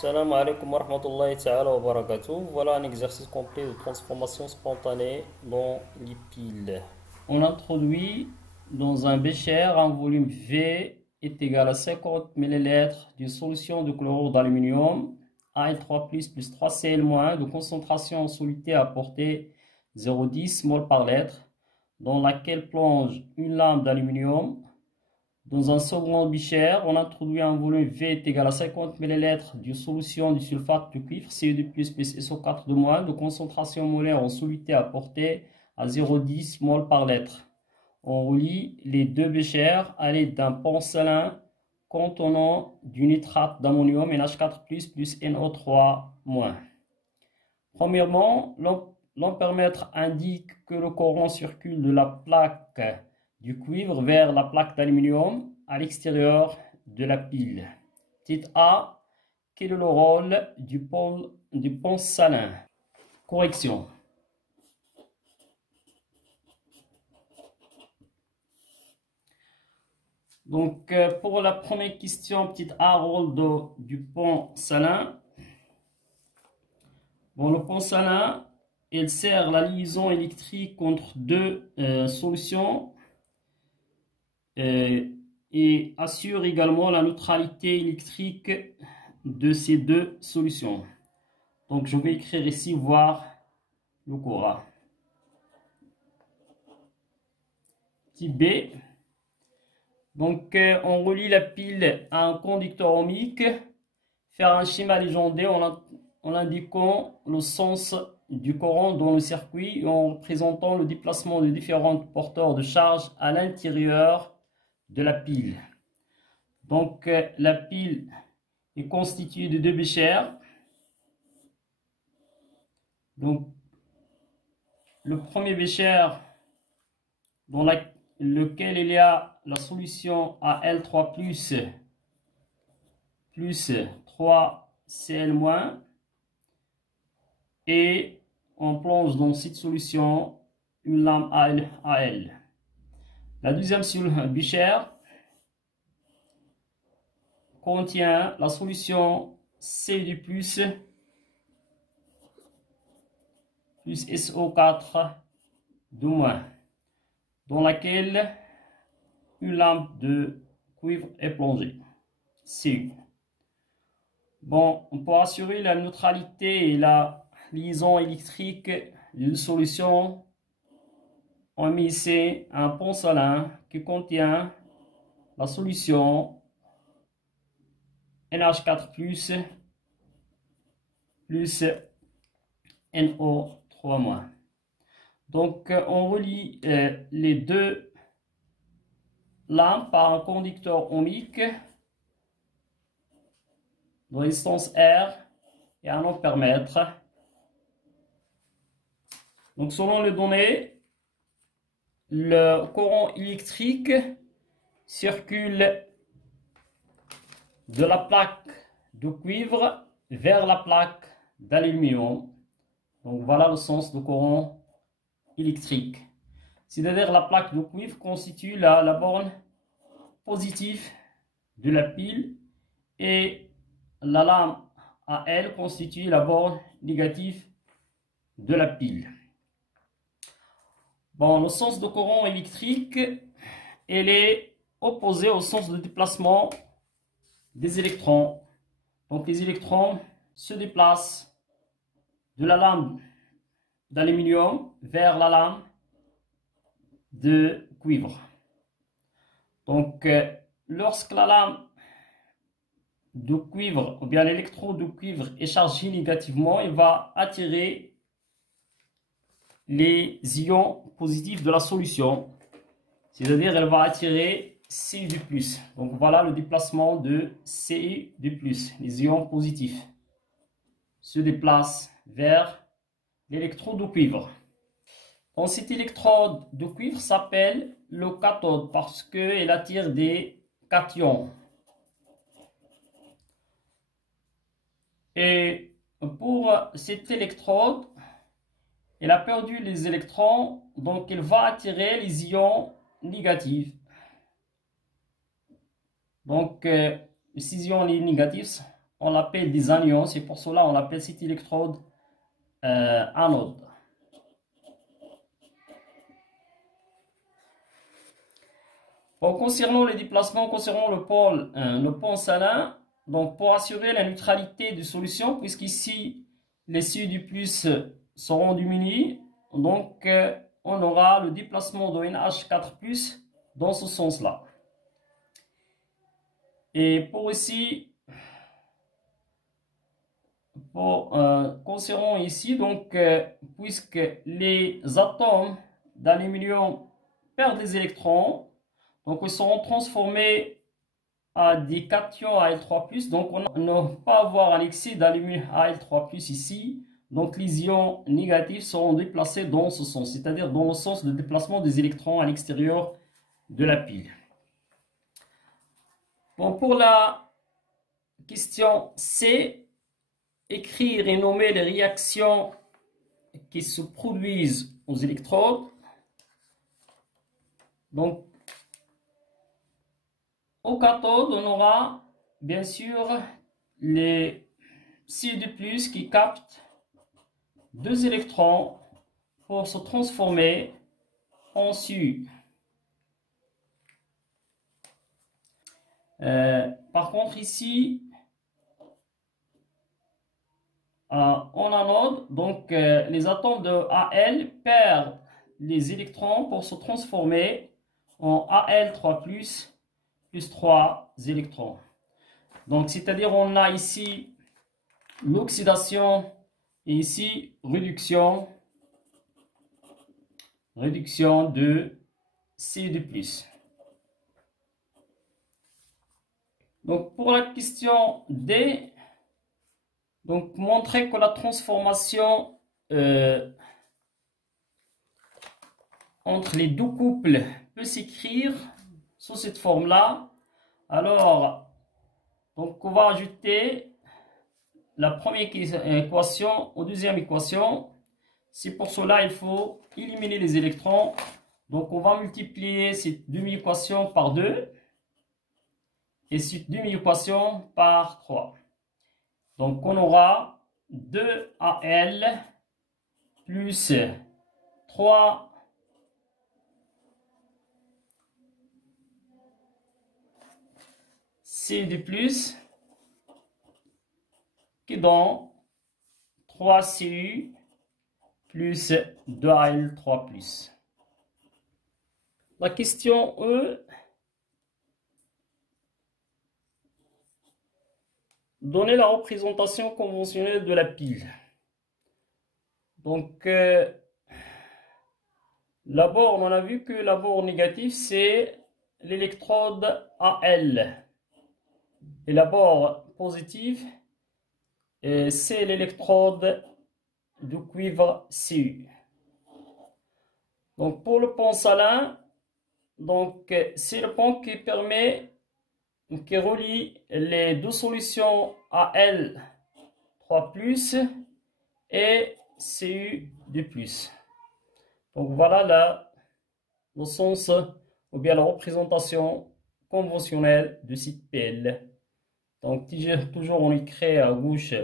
Salam alaikum wa rahmatullahi ta'ala wa barakatuh. Voilà un exercice complet de transformation spontanée dans les piles. On introduit dans un bécher un volume V est égal à 50 ml d'une solution de chlorure d'aluminium Al3+ plus 3Cl- de concentration en soluté apportée 0,10 mol par litre, dans laquelle plonge une lame d'aluminium. Dans un second bécher, on introduit un volume V est égal à 50 ml d'une solution du sulfate de cuivre CuD+ plus SO4- de concentration molaire en soluté apportée à 0,10 mol par litre. On relie les deux béchers à l'aide d'un pont salin contenant du nitrate d'ammonium NH4+ plus NO3-. Premièrement, l'ampèremètre indique que le courant circule de la plaque du cuivre vers la plaque d'aluminium à l'extérieur de la pile. Titre A. Quel est le rôle du pont salin? Correction. Donc, pour la première question, petite A, rôle du pont salin. Bon, le pont salin, il sert la liaison électrique entre deux solutions et assure également la neutralité électrique de ces deux solutions. Donc, je vais écrire ici, voir le courant. Type B. Donc, on relie la pile à un conducteur ohmique. Faire un schéma légendé en indiquant le sens du courant dans le circuit et en représentant le déplacement de différents porteurs de charge à l'intérieur de la pile. Donc, la pile est constituée de deux béchers. Donc, le premier bécher dans lequel il y a la solution Al3+ plus 3Cl-, et on plonge dans cette solution une lame Al. La deuxième bécher contient la solution CuD+ plus SO4-, dans laquelle une lame de cuivre est plongée. Cu. Bon, pour assurer la neutralité et la liaison électrique d'une solution, on met ici un pont salin qui contient la solution NH4+ plus NO3-. Donc, on relie les deux lames par un conducteur ohmique de résistance R et un ampèremètre. Donc, selon les données, le courant électrique circule de la plaque de cuivre vers la plaque d'aluminium. Donc, voilà le sens du courant électrique. C'est-à-dire la plaque de cuivre constitue la borne positive de la pile et la lame AL constitue la borne négative de la pile. Bon, le sens de courant électrique, il est opposé au sens de déplacement des électrons. Donc, les électrons se déplacent de la lame d'aluminium vers la lame de cuivre. Donc, lorsque la lame de cuivre, ou bien l'électrode de cuivre est chargé négativement, il va attirer les ions positifs de la solution. C'est-à-dire, elle va attirer CuD+. Donc, voilà le déplacement de CuD+. Les ions positifs se déplacent vers l'électrode de cuivre. Donc, cette électrode de cuivre s'appelle le cathode parce qu'elle attire des cations. Et pour cette électrode, elle a perdu les électrons, donc elle va attirer les ions négatifs. Donc, ces ions négatifs on l'appelle des anions. C'est pour cela on l'appelle cette électrode anode. Bon, concernant les déplacements, concernant le pôle salin, donc pour assurer la neutralité de solution, puisqu'ici les CU du plus seront diminués, donc on aura le déplacement de NH4+ dans ce sens-là. Et pour ici, concernant ici, donc puisque les atomes d'aluminium perdent des électrons, donc ils seront transformés à des cations Al3+, donc on ne va pas avoir un excès d'aluminium Al3+ ici, donc les ions négatifs seront déplacés dans ce sens, c'est-à-dire dans le sens de déplacement des électrons à l'extérieur de la pile. Bon, pour la question C, écrire et nommer les réactions qui se produisent aux électrodes. Donc, au cathode, on aura bien sûr les Cu2+ qui captent 2 électrons pour se transformer en Cu. Par contre ici, en anode, donc les atomes de Al perdent les électrons pour se transformer en Al3+ plus 3 électrons. Donc c'est-à-dire on a ici l'oxydation et ici réduction de Cu2+. Donc pour la question D, donc montrer que la transformation entre les deux couples peut s'écrire sous cette forme-là. Alors, donc on va ajouter la première équation aux deuxième équation. C'est pour cela il faut éliminer les électrons. Donc on va multiplier cette demi-équation par 2 et cette demi-équation par 3. Donc on aura 2Al plus 3 Cu2+ qui donne 3 Cu plus 2Al3+. La question E, donner la représentation conventionnelle de la pile. Donc, la borne, on a vu que la borne négative, c'est l'électrode Al. Et la borne positive, c'est l'électrode du cuivre Cu. Donc, pour le pont salin, donc c'est le pont qui permet, qui relie les deux solutions Al3+ et Cu2+. Donc voilà le sens ou bien la représentation conventionnelle de cette pile. Donc toujours on écrit à gauche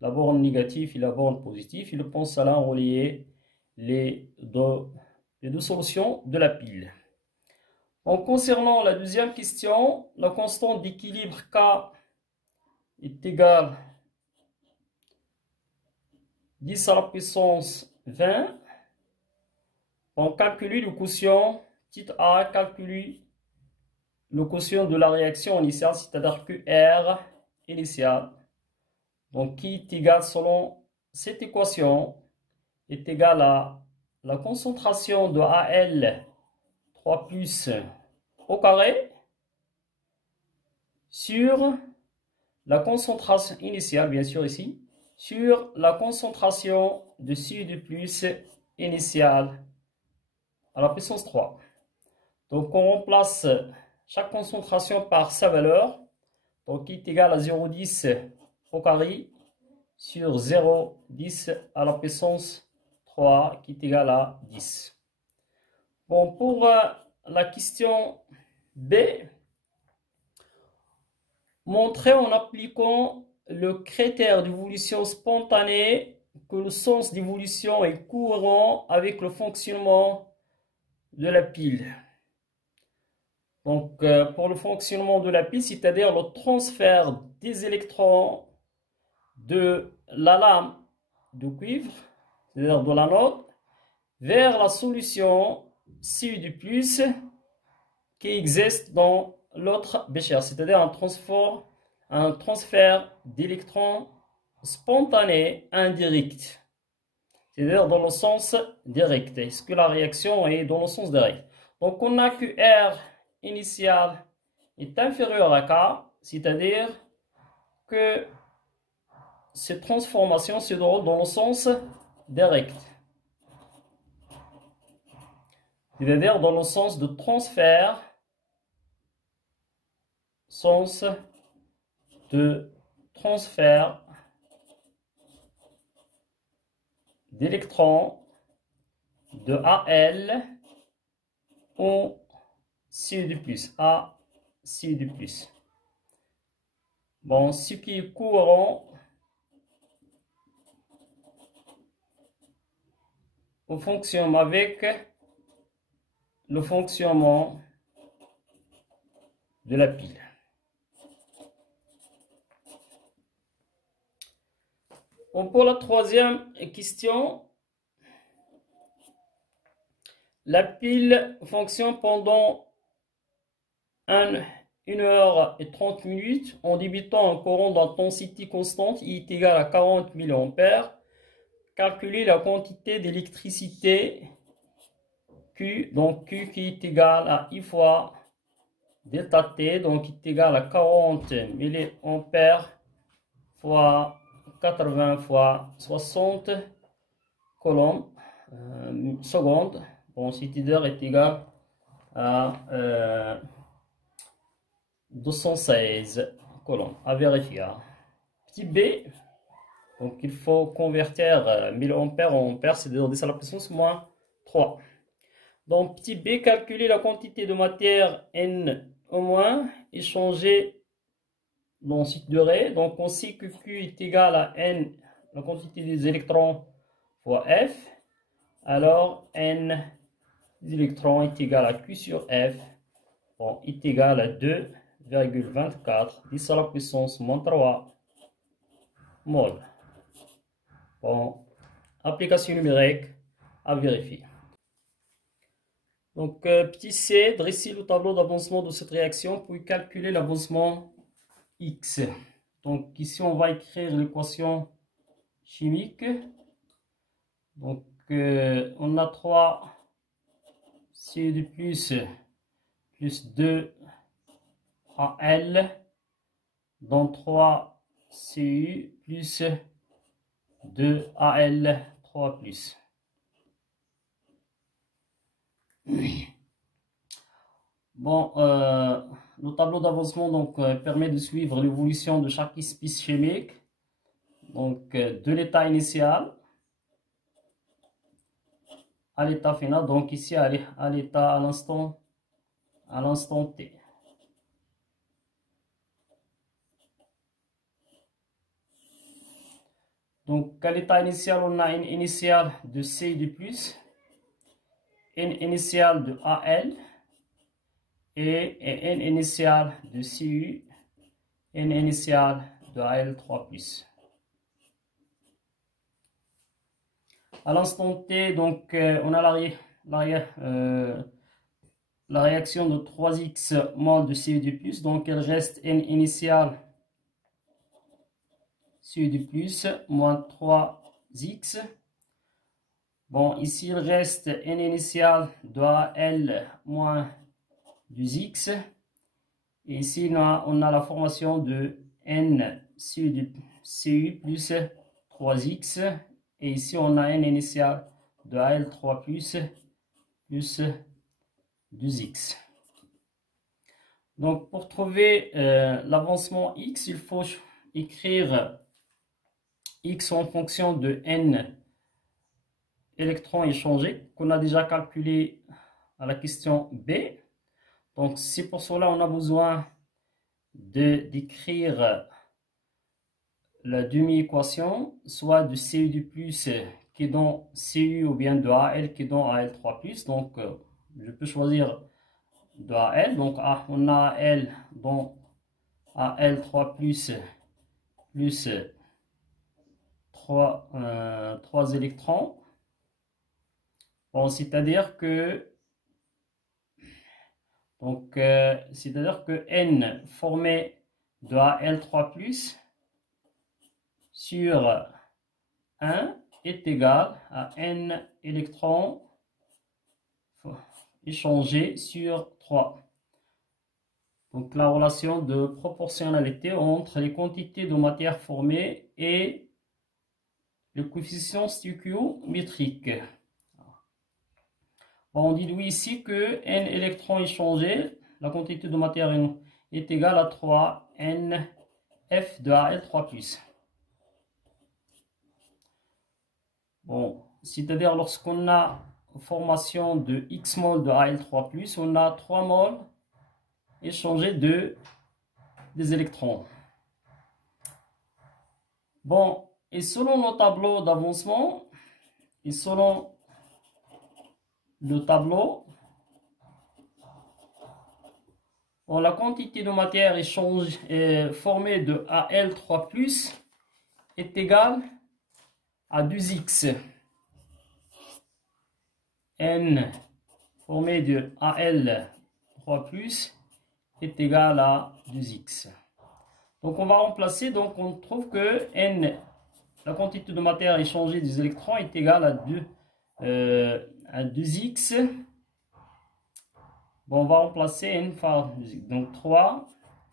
la borne négative et la borne positive et le pont salin relié les deux solutions de la pile. En concernant la deuxième question, la constante d'équilibre K est égale 10 à la puissance 20. On calcule le quotient, petit a, calcule le quotient de la réaction initiale, c'est-à-dire que R initiale, donc qui est égal selon cette équation, est égal à la concentration de Al3+ au carré sur la concentration initiale, bien sûr ici, sur la concentration de Cu2+ initiale à la puissance 3. Donc on remplace chaque concentration par sa valeur, donc qui est égal à 0,10 au carré sur 0,10 à la puissance 3 qui est égal à 10. Bon, pour la question B, montrer en appliquant le critère d'évolution spontanée que le sens d'évolution est courant avec le fonctionnement de la pile. Donc, pour le fonctionnement de la pile, c'est-à-dire le transfert des électrons de la lame de cuivre, c'est-à-dire de l'anode, vers la solution Cu du plus qui existe dans l'autre bécher, c'est-à-dire un transfert d'électrons spontané indirect, c'est-à-dire dans le sens direct. Est-ce que la réaction est dans le sens direct? Donc on a que R initial est inférieur à K, c'est-à-dire que cette transformation se déroule dans le sens direct, c'est-à-dire dans le sens de transfert, sens de transfert d'électrons de AL au Cu du plus, à Cu du plus. Bon, ce qui est courant on fonctionne avec le fonctionnement de la pile. Bon, pour la troisième question, la pile fonctionne pendant 1h30 en débitant un courant d'intensité constante I est égal à 40 mA. Calculer la quantité d'électricité Q, donc Q qui est égal à I fois delta T, donc qui est égal à 40 mA fois 80 fois 60 coulombs secondes. Bon, c'est-à-dire est égal à 216 coulombs. À vérifier. Petit b, donc il faut convertir 1000 ampères en ampères, c'est-à-dire 10 à la puissance moins 3. Donc petit b, calculer la quantité de matière N au moins et changer dans cette durée. Donc on sait que Q est égal à N, la quantité des électrons, fois F. Alors N des électrons est égal à Q sur F. Bon, est égal à 2,24 10 à la puissance moins 3 mol. Bon, application numérique à vérifier. Donc, petit c, dresser le tableau d'avancement de cette réaction puis calculer l'avancement X. Donc, ici, on va écrire l'équation chimique. Donc, on a 3 Cu de plus 2 AL dans 3 Cu plus 2 AL 3 plus. Bon, le tableau d'avancement donc permet de suivre l'évolution de chaque espèce chimique, donc de l'état initial à l'état final, donc ici à l'état à l'instant T. Donc à l'état initial, on a une initiale de C de plus, une initiale de AL et une initiale de Cu, une initiale de AL3 plus. À l'instant T, donc on a la réaction de 3x mol de Cu2+, donc elle reste N initiale Cu2+, moins 3x. Bon, ici il reste N initiale de AL moins 2x. Et ici on a la formation de N Cu plus 3x. Et ici on a N initiale de AL3 plus 2x. Donc pour trouver l'avancement X, il faut écrire X en fonction de N électrons échangés qu'on a déjà calculé à la question B. Donc c'est pour cela qu'on a besoin d'écrire la demi-équation, soit de CU du plus qui est dans CU ou bien de AL qui est dans AL3+. Donc, je peux choisir de AL. Donc, on a AL dans AL3+, plus 3 électrons. Bon, c'est-à-dire que N formé de AL3+, sur 1 est égal à N électrons échangés sur 3. Donc la relation de proportionnalité entre les quantités de matière formées et le coefficient stéchiométrique. Bon, on dit oui ici que N électrons échangés, la quantité de matière est égale à 3 N F de AL3+. Bon, c'est-à-dire lorsqu'on a formation de X mol de Al3+, on a 3 moles échangés des électrons. Bon, et selon nos tableaux d'avancement, et selon le tableau, bon, la quantité de matière formée de Al3+, est égale à 2x. N formé de Al3+ est égal à 2x. Donc on va remplacer, donc on trouve que N, la quantité de matière échangée des électrons, est égale à 2x. Bon, on va remplacer N par 2x. Donc 3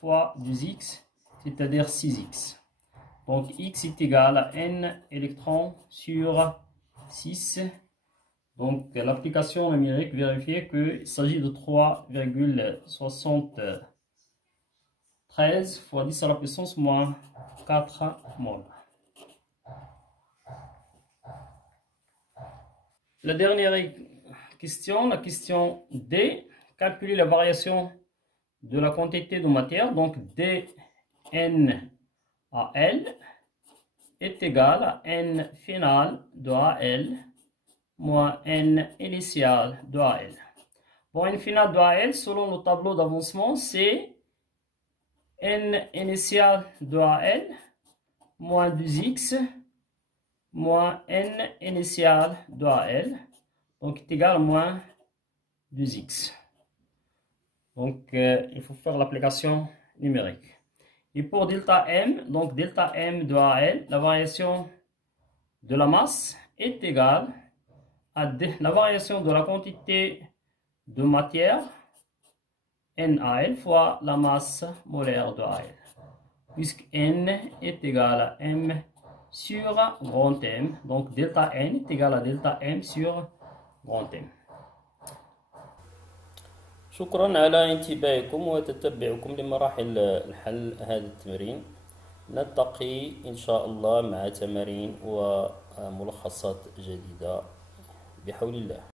fois 2x, c'est-à-dire 6x. Donc x est égal à N électrons sur 6. Donc l'application numérique vérifie qu'il s'agit de 3,73 fois 10 à la puissance moins 4 mol. La dernière question, la question D, calculer la variation de la quantité de matière. Donc dN à L est égal à N final de AL moins N initial de AL. Bon, N final de AL, selon le tableau d'avancement, c'est N initial de AL moins 2x moins N initial de AL, donc est égal à moins 2x. Donc, il faut faire l'application numérique. Et pour delta M, donc delta M de AL, la variation de la masse est égale à la variation de la quantité de matière NaL fois la masse molaire de AL, puisque N est égal à M sur grand M. Donc delta N est égal à delta M sur grand M. شكرا على انتباهكم وتتبعكم لمراحل الحل هذا التمرين. نلتقي إن شاء الله مع تمارين وملخصات جديدة بحول الله.